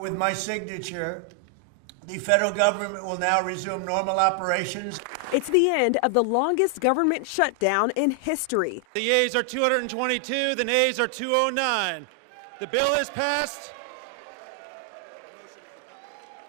With my signature, the federal government will now resume normal operations. It's the end of the longest government shutdown in history. The yeas are 222, the nays are 209. The bill is passed.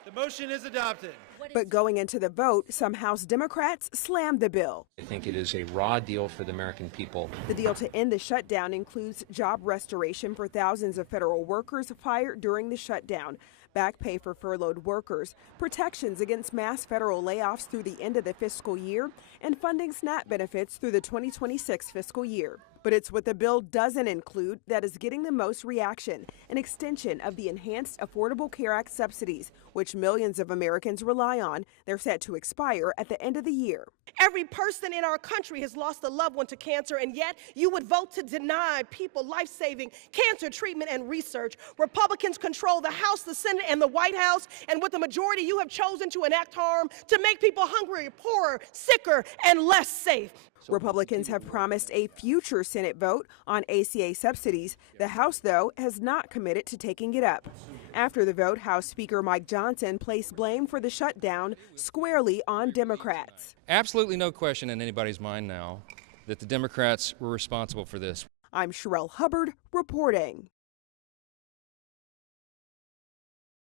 The motion is adopted. But going into the vote, some House Democrats slammed the bill. I think it is a raw deal for the American people. The deal to end the shutdown includes job restoration for thousands of federal workers fired during the shutdown, back pay for furloughed workers, protections against mass federal layoffs through the end of the fiscal year, and funding SNAP benefits through the 2026 fiscal year. But it's what the bill doesn't include that is getting the most reaction, an extension of the Enhanced Affordable Care Act subsidies, which millions of Americans rely on. They're set to expire at the end of the year. Every person in our country has lost a loved one to cancer, and yet you would vote to deny people life-saving cancer treatment and research. Republicans control the House, the Senate, and the White House, and with the majority, you have chosen to enact harm to make people hungrier, poorer, sicker, and less safe. Republicans have promised a future Senate vote on ACA subsidies. The House, though, has not committed to taking it up. After the vote, House Speaker Mike Johnson placed blame for the shutdown squarely on Democrats. Absolutely no question in anybody's mind now that the Democrats were responsible for this. I'm Sherelle Hubbard reporting.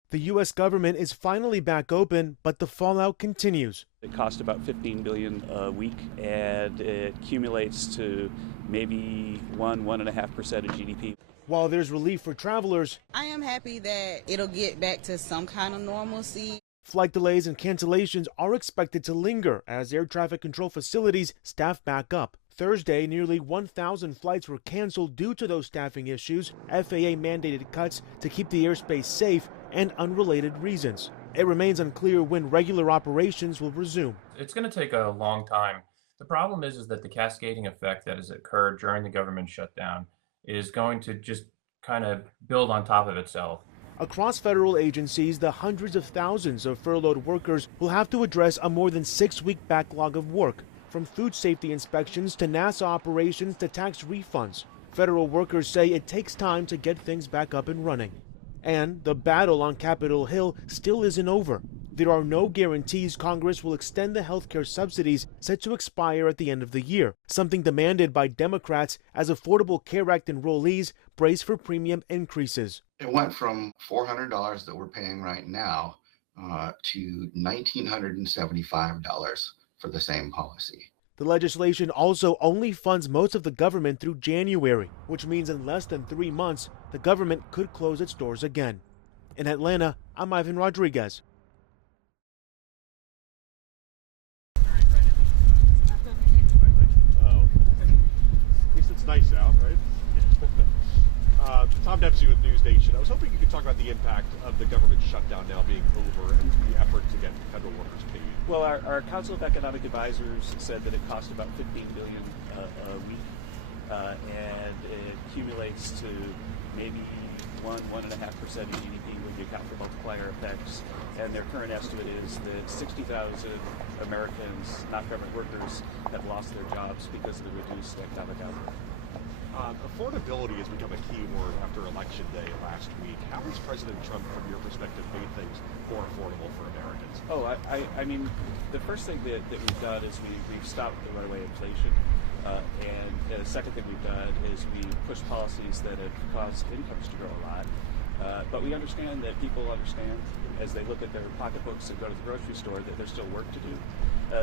The U.S. government is finally back open, but the fallout continues. It costs about $15 billion a week, and it accumulates to maybe 1.5% of GDP. While there's relief for travelers, I am happy that it'll get back to some kind of normalcy. Flight delays and cancellations are expected to linger as air traffic control facilities staff back up. Thursday, nearly 1,000 flights were canceled due to those staffing issues, FAA mandated cuts to keep the airspace safe, and unrelated reasons. It remains unclear when regular operations will resume. It's going to take a long time. The problem is that the cascading effect that has occurred during the government shutdown is going to just kind of build on top of itself. Across federal agencies, the hundreds of thousands of furloughed workers will have to address a more than 6-week backlog of work, from food safety inspections to NASA operations to tax refunds. Federal workers say it takes time to get things back up and running. And the battle on Capitol Hill still isn't over. There are no guarantees Congress will extend the health care subsidies set to expire at the end of the year, something demanded by Democrats as Affordable Care Act enrollees brace for premium increases. It went from $400 that we're paying right now to $1,975 for the same policy. The legislation also only funds most of the government through January, which means in less than 3 months, the government could close its doors again. In Atlanta, I'm Ivan Rodriguez. At least it's nice out, right? Tom Dempsey with News Nation. I was hoping you could talk about the impact of the government shutdown now being over and the effort to get federal workers paid. Well, our Council of Economic Advisors said that it cost about $15 billion a week, and it accumulates to maybe 1.5% of GDP when you account for multiplier effects. And their current estimate is that 60,000 Americans, not government workers, have lost their jobs because of the reduced economic output. Affordability has become a key word after Election Day last week. How has President Trump, from your perspective, made things more affordable for Americans? Oh, I mean, the first thing that we've done is we've stopped the runaway inflation. And the second thing we've done is we've pushed policies that have caused incomes to grow a lot. But we understand that people understand as they look at their pocketbooks and go to the grocery store that there's still work to do.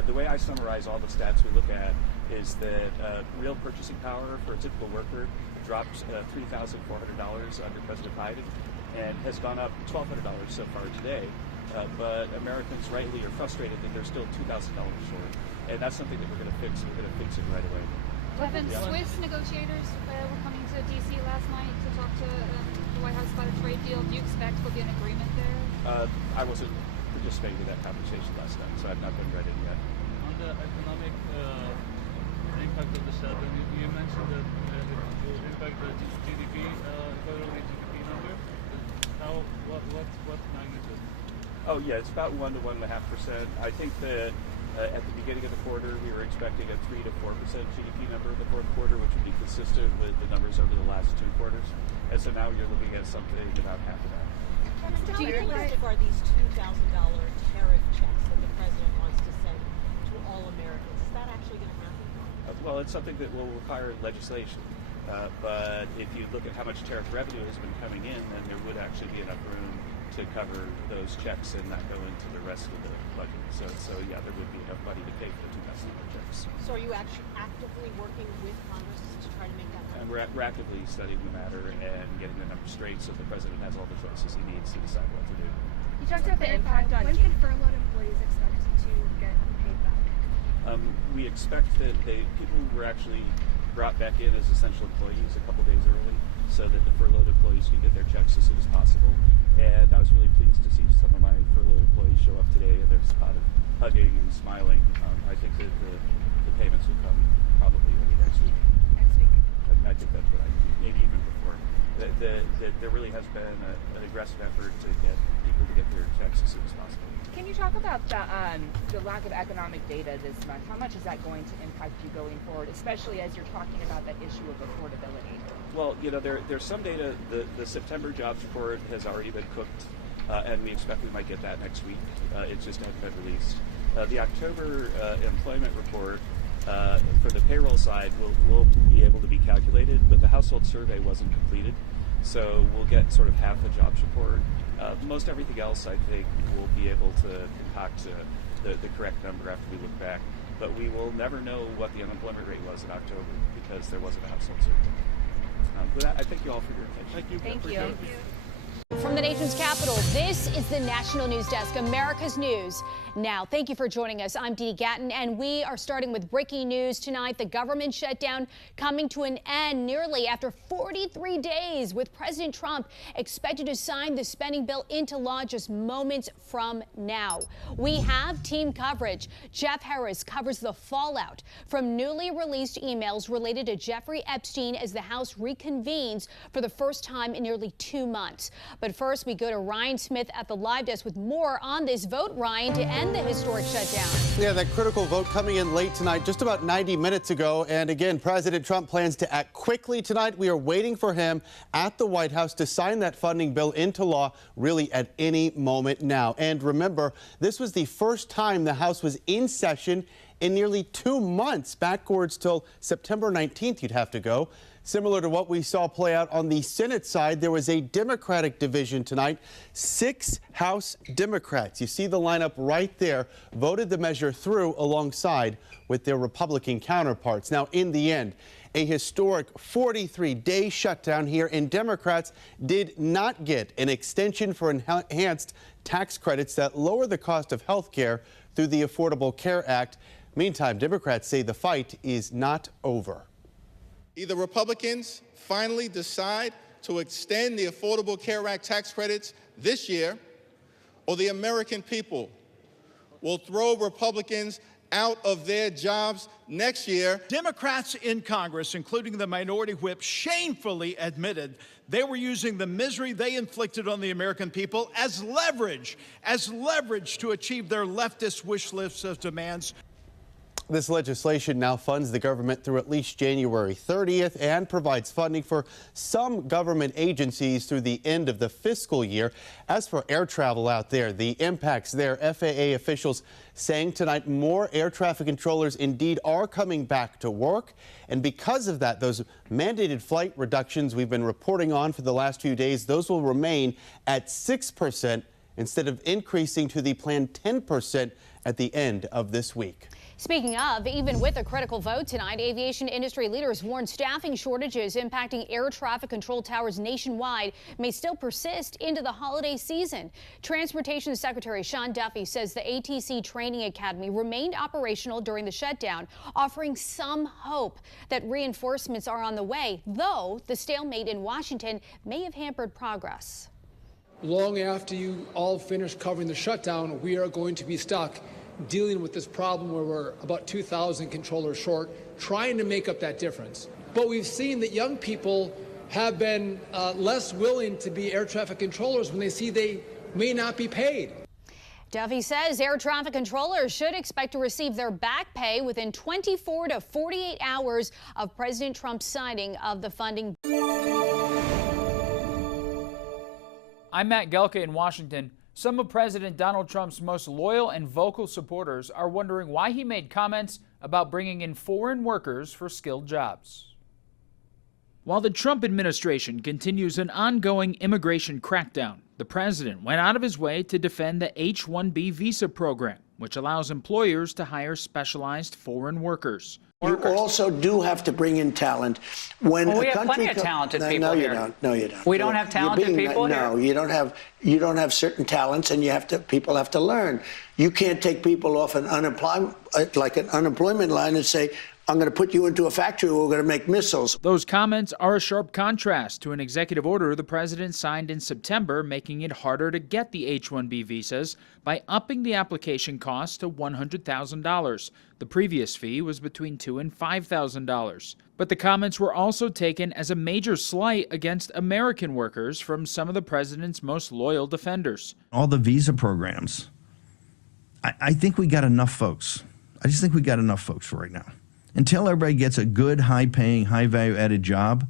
The way I summarize all the stats we look at is that real purchasing power for a typical worker dropped $3,400 under President Biden and has gone up $1,200 so far today. But Americans rightly are frustrated that they're still $2,000 short. And that's something that we're going to fix, and we're going to fix it right away. Kevin, Swiss negotiators were coming to D.C. last night to talk to the White House about a trade deal. Do you expect there'll be an agreement there? I wasn't participating in that conversation last night, so I've not been read in yet. On the economic impact of the shutdown, you mentioned that it will impact the GDP, federal GDP number. What magnitude? Oh yeah, it's about 1 to 1.5%. I think that at the beginning of the quarter, we were expecting a 3 to 4% GDP number in the fourth quarter, which would be consistent with the numbers over the last 2 quarters. And so now you're looking at something about half of that. How realistic are these $2,000 tariff checks that the president wants to send to all Americans? Is that actually going to happen? Well, it's something that will require legislation. But if you look at how much tariff revenue has been coming in, then there would actually be enough room to cover those checks and not go into the rest of the budget. So yeah, there would be enough money to pay for the $2,000 checks. So are you actually actively working with Congress to try to make that happen? And we're actively studying the matter and getting the numbers straight so the president has all the choices he needs to decide what to do. You talked about the impact on... When can furloughed employees expect to get paid back? We expect that people who were actually brought back in as essential employees a couple days early so that the furloughed employees could get their checks as soon as possible. And I was really pleased to see some of my furloughed employees show up today, and there's a lot of hugging and smiling. I think that the payments will come probably early next week. Next week? I think that's what maybe even before. There really has been an aggressive effort to get people to get their checks as soon as possible. Can you talk about the lack of economic data this month? How much is that going to impact you going forward, especially as you're talking about that issue of affordability? Well, there's some data. The September jobs report has already been cooked, and we expect we might get that next week. It just hasn't been released. The October employment report for the payroll side will be able to be calculated, but the household survey wasn't completed. So we'll get sort of half the jobs report. Most everything else, I think, we'll be able to concoct the correct number after we look back. But we will never know what the unemployment rate was in October because there wasn't a household survey. But I thank you all for your attention. Thank you. Thank you. From the nation's capital, this is the National News Desk, America's News. Now, thank you for joining us. I'm Dee Gatton, and we are starting with breaking news tonight. The government shutdown coming to an end nearly after 43 days, with President Trump expected to sign the spending bill into law just moments from now. We have team coverage. Jeff Harris covers the fallout from newly released emails related to Jeffrey Epstein as the House reconvenes for the first time in nearly 2 months. But first, we go to Ryan Smith at the live desk with more on this vote, Ryan, to end the historic shutdown. Yeah, that critical vote coming in late tonight, just about 90 minutes ago. And again, President Trump plans to act quickly tonight. We are waiting for him at the White House to sign that funding bill into law really at any moment now. And remember, this was the first time the House was in session in nearly 2 months, backwards till September 19th, you'd have to go. Similar to what we saw play out on the Senate side, there was a Democratic division tonight. 6 House Democrats, you see the lineup right there, voted the measure through alongside with their Republican counterparts. Now, in the end, a historic 43-day shutdown here, and Democrats did not get an extension for enhanced tax credits that lower the cost of health care through the Affordable Care Act. Meantime, Democrats say the fight is not over. Either Republicans finally decide to extend the Affordable Care Act tax credits this year, or the American people will throw Republicans out of their jobs next year. Democrats in Congress, including the minority whip, shamefully admitted they were using the misery they inflicted on the American people as leverage to achieve their leftist wish lists of demands. This legislation now funds the government through at least January 30th and provides funding for some government agencies through the end of the fiscal year. As for air travel out there, the impacts there, FAA officials saying tonight more air traffic controllers indeed are coming back to work. And because of that, those mandated flight reductions we've been reporting on for the last few days, those will remain at 6% instead of increasing to the planned 10% at the end of this week. Speaking of, even with a critical vote tonight, aviation industry leaders warn staffing shortages impacting air traffic control towers nationwide may still persist into the holiday season. Transportation Secretary Sean Duffy says the ATC Training Academy remained operational during the shutdown, offering some hope that reinforcements are on the way, though the stalemate in Washington may have hampered progress. Long after you all finish covering the shutdown, we are going to be stuck dealing with this problem where we're about 2,000 controllers short, trying to make up that difference. But we've seen that young people have been less willing to be air traffic controllers when they see they may not be paid. Duffy says air traffic controllers should expect to receive their back pay within 24 to 48 hours of President Trump's signing of the funding. I'm Matt Gelka in Washington. Some of President Donald Trump's most loyal and vocal supporters are wondering why he made comments about bringing in foreign workers for skilled jobs. While the Trump administration continues an ongoing immigration crackdown, the president went out of his way to defend the H-1B visa program, which allows employers to hire specialized foreign workers. You also do have to bring in talent. When we a have country plenty of talented people no, here. You don't. No, you don't. We don't have talented people here? No, you don't have certain talents, and people have to learn. You can't take people off an unemployment line and say, I'm going to put you into a factory where we're going to make missiles. Those comments are a sharp contrast to an executive order the president signed in September, making it harder to get the H-1B visas by upping the application cost to $100,000. The previous fee was between $2,000 and $5,000. But the comments were also taken as a major slight against American workers from some of the president's most loyal defenders. All the visa programs, I think we got enough folks. I just think we got enough folks for right now. Until everybody gets a good, high-paying, high-value-added job.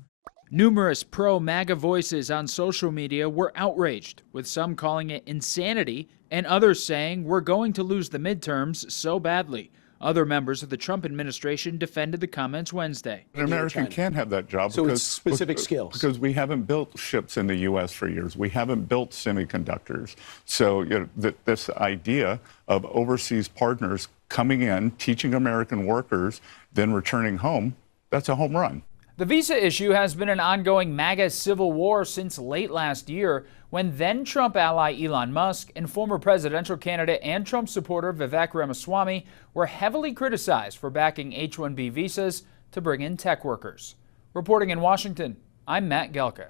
Numerous pro-MAGA voices on social media were outraged, with some calling it insanity and others saying we're going to lose the midterms so badly. Other members of the Trump administration defended the comments Wednesday. An American can't have that job because it's specific skills. Because we haven't built ships in the U.S. for years. We haven't built semiconductors. So this idea of overseas partners coming in, teaching American workers, then returning home, that's a home run. The visa issue has been an ongoing MAGA civil war since late last year, when then-Trump ally Elon Musk and former presidential candidate and Trump supporter Vivek Ramaswamy were heavily criticized for backing H-1B visas to bring in tech workers. Reporting in Washington, I'm Matt Gelka.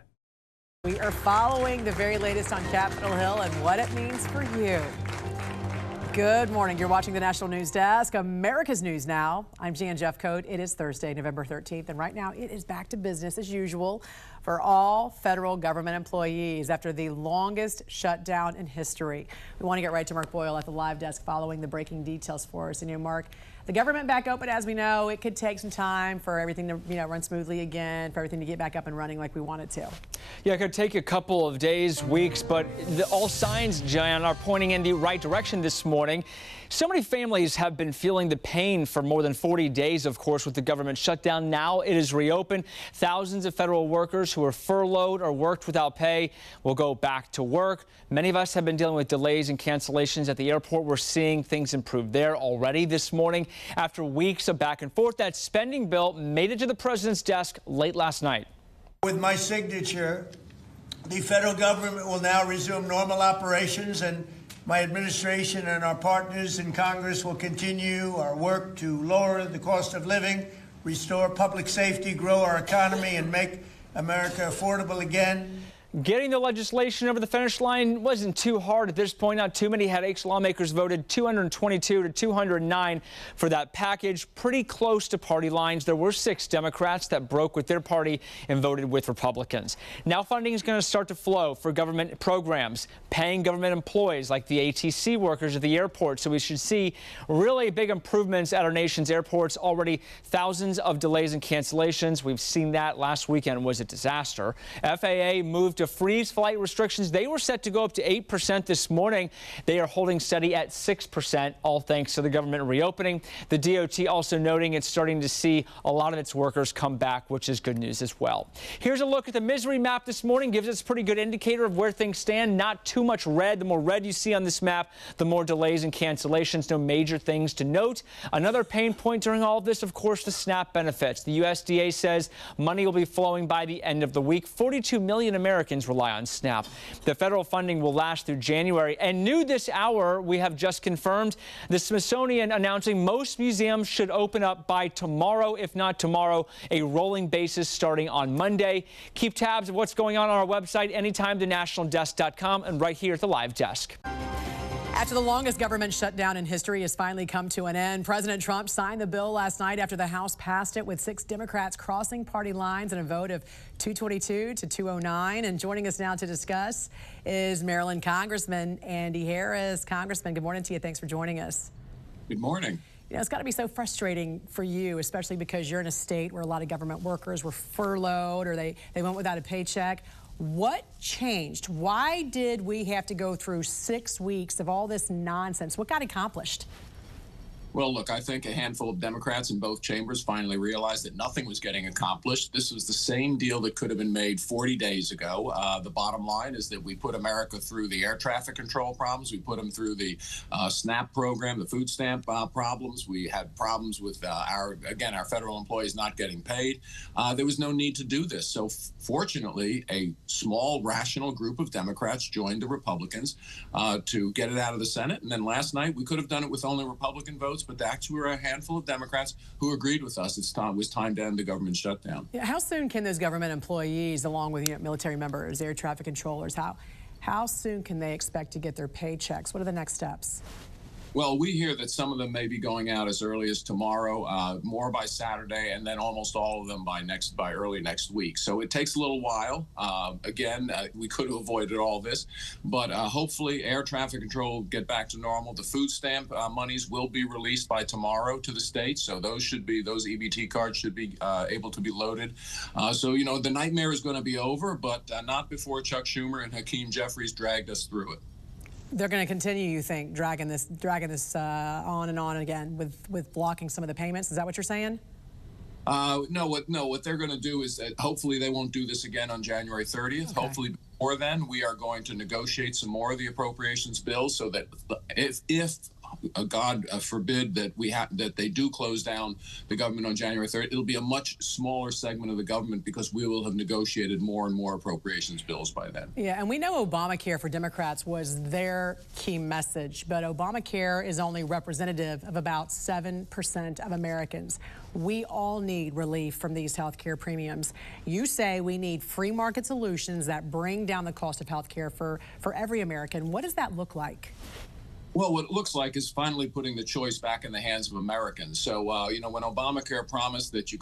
We are following the very latest on Capitol Hill and what it means for you. Good morning. You're watching the National News Desk, America's News Now. I'm Jan Jeffcoat. It is Thursday, November 13th, and right now it is back to business as usual for all federal government employees after the longest shutdown in history. We want to get right to Mark Boyle at the live desk following the breaking details for us. And Mark, the government back open, as we know, it could take some time for everything to run smoothly again, for everything to get back up and running like we want it to. Yeah, it could take a couple of days, weeks, but all signs, Jan, are pointing in the right direction this morning. So many families have been feeling the pain for more than 40 days, of course, with the government shutdown. Now it is reopened. Thousands of federal workers who are furloughed or worked without pay will go back to work. Many of us have been dealing with delays and cancellations at the airport. We're seeing things improve there already this morning. After weeks of back and forth, that spending bill made it to the president's desk late last night. With my signature, the federal government will now resume normal operations, and my administration and our partners in Congress will continue our work to lower the cost of living, restore public safety, grow our economy, and make America affordable again. Getting the legislation over the finish line wasn't too hard at this point. Not too many headaches. Lawmakers voted 222 to 209 for that package, pretty close to party lines. There were 6 Democrats that broke with their party and voted with Republicans. Now funding is going to start to flow for government programs, paying government employees like the ATC workers at the airport. So we should see really big improvements at our nation's airports. Already thousands of delays and cancellations. We've seen that. Last weekend was a disaster. FAA moved to freeze flight restrictions. They were set to go up to 8% this morning. They are holding steady at 6%, all thanks to the government reopening. The DOT also noting it's starting to see a lot of its workers come back, which is good news as well. Here's a look at the misery map this morning. Gives us a pretty good indicator of where things stand. Not too much red. The more red you see on this map, the more delays and cancellations. No major things to note. Another pain point during all of this, of course, the SNAP benefits. The USDA says money will be flowing by the end of the week. 42 million Americans rely on SNAP. The federal funding will last through January. And new this hour, we have just confirmed, the Smithsonian announcing most museums should open up by tomorrow, if not tomorrow, a rolling basis starting on Monday. Keep tabs of what's going on our website anytime, thenationaldesk.com, and right here at the live desk. After the longest government shutdown in history has finally come to an end, President Trump signed the bill last night after the House passed it with 6 Democrats crossing party lines in a vote of 222 to 209. And joining us now to discuss is Maryland Congressman Andy Harris. Congressman, good morning to you. Thanks for joining us. Good morning. You know, it's got to be so frustrating for you, especially because you're in a state where a lot of government workers were furloughed or they went without a paycheck. What changed? Why did we have to go through 6 weeks of all this nonsense? What got accomplished? Well, look, I think a handful of Democrats in both chambers finally realized that nothing was getting accomplished. This was the same deal that could have been made 40 days ago. The bottom line is that we put America through the air traffic control problems. We put them through the SNAP program, the food stamp problems. We had problems with our federal employees not getting paid. There was no need to do this. So fortunately, a small, rational group of Democrats joined the Republicans to get it out of the Senate. And then last night, we could have done it with only Republican votes, but actually were a handful of Democrats who agreed with us. It was time to end the government shutdown. Yeah, how soon can those government employees, along with military members, air traffic controllers, how soon can they expect to get their paychecks? What are the next steps? Well, we hear that some of them may be going out as early as tomorrow, more by Saturday, and then almost all of them by early next week. So it takes a little while. We could have avoided all this, but hopefully air traffic control will get back to normal. The food stamp monies will be released by tomorrow to the states, so those EBT cards should be able to be loaded. So the nightmare is going to be over, but not before Chuck Schumer and Hakeem Jeffries dragged us through it. They're going to continue, you think, dragging this on and on again with blocking some of the payments? Is that what you're saying? No. What they're going to do is that hopefully they won't do this again on January 30th. Okay. Hopefully before then, we are going to negotiate some more of the appropriations bills so that if God forbid that they do close down the government on January 3rd, it'll be a much smaller segment of the government because we will have negotiated more and more appropriations bills by then. Yeah, and we know Obamacare for Democrats was their key message, but Obamacare is only representative of about 7% of Americans. We all need relief from these health care premiums. You say we need free market solutions that bring down the cost of health care for every American. What does that look like? Well, what it looks like is finally putting the choice back in the hands of Americans. So, when Obamacare promised that you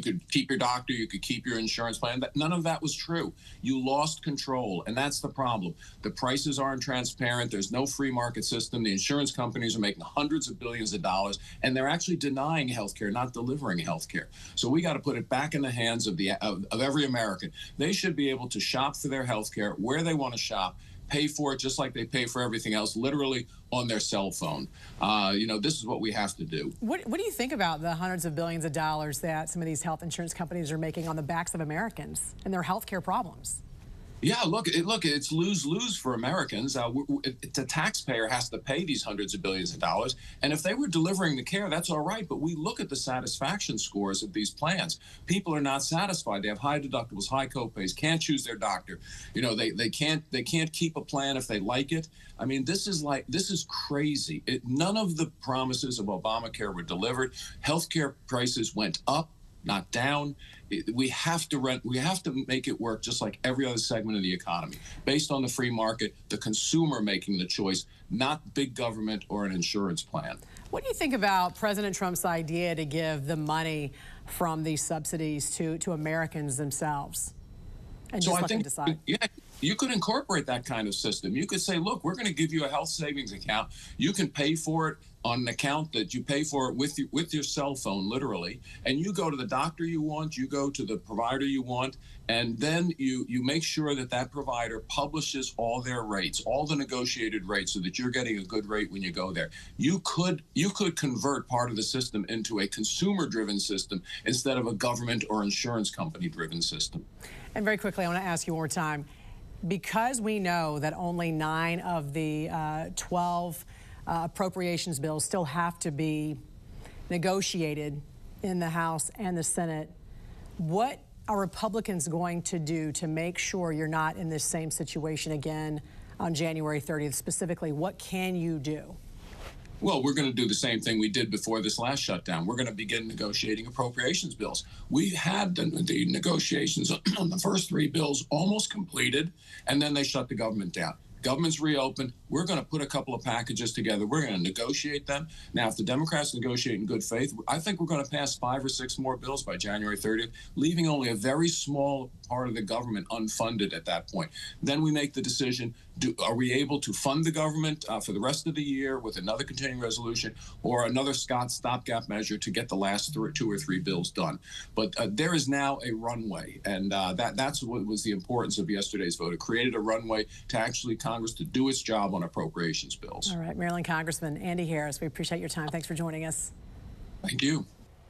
could keep your doctor, you could keep your insurance plan, none of that was true. You lost control, and that's the problem. The prices aren't transparent. There's no free market system. The insurance companies are making hundreds of billions of dollars, and they're actually denying health care, not delivering health care. So we got to put it back in the hands of every American. They should be able to shop for their health care where they want to shop, pay for it just like they pay for everything else, literally on their cell phone. This is what we have to do. What do you think about the hundreds of billions of dollars that some of these health insurance companies are making on the backs of Americans and their health care problems? Yeah, look, it's lose-lose for Americans. The taxpayer has to pay these hundreds of billions of dollars, and if they were delivering the care, that's all right, but we look at the satisfaction scores of these plans. People are not satisfied. They have high deductibles, high copays, can't choose their doctor. They can't keep a plan if they like it. I mean, this is crazy. None of the promises of Obamacare were delivered. Healthcare prices went up, not down. We have to make it work just like every other segment of the economy, based on the free market, the consumer making the choice, not big government or an insurance plan. What do you think about President Trump's idea to give the money from these subsidies to Americans themselves? And just let them decide. Yeah, you could incorporate that kind of system. You could say, look, we're going to give you a health savings account. You can pay for it on an account that you pay for it with your cell phone, literally, and you go to the doctor you want, you go to the provider you want, and then you make sure that provider publishes all their rates, all the negotiated rates, so that you're getting a good rate when you go there. You could convert part of the system into a consumer-driven system instead of a government or insurance company-driven system. And very quickly, I want to ask you one more time, because we know that only 9 of the 12 appropriations bills still have to be negotiated in the House and the Senate, what are Republicans going to do to make sure you're not in this same situation again on January 30th? Specifically, what can you do? Well, we're going to do the same thing we did before this last shutdown. We're going to begin negotiating appropriations bills. We had the negotiations on the first 3 bills almost completed, and then they shut the government down. Government's reopened. We're going to put a couple of packages together. We're going to negotiate them. Now, if the Democrats negotiate in good faith, I think we're going to pass 5 or 6 more bills by January 30th, leaving only a very small part of the government unfunded at that point. Then we make the decision, are we able to fund the government for the rest of the year with another continuing resolution or another stopgap measure to get the last 2 or 3 bills done? But there is now a runway, and that's what was the importance of yesterday's vote. It created a runway to actually Congress to do its job on appropriations bills. All right, Maryland Congressman Andy Harris, we appreciate your time. Thanks for joining us. Thank you.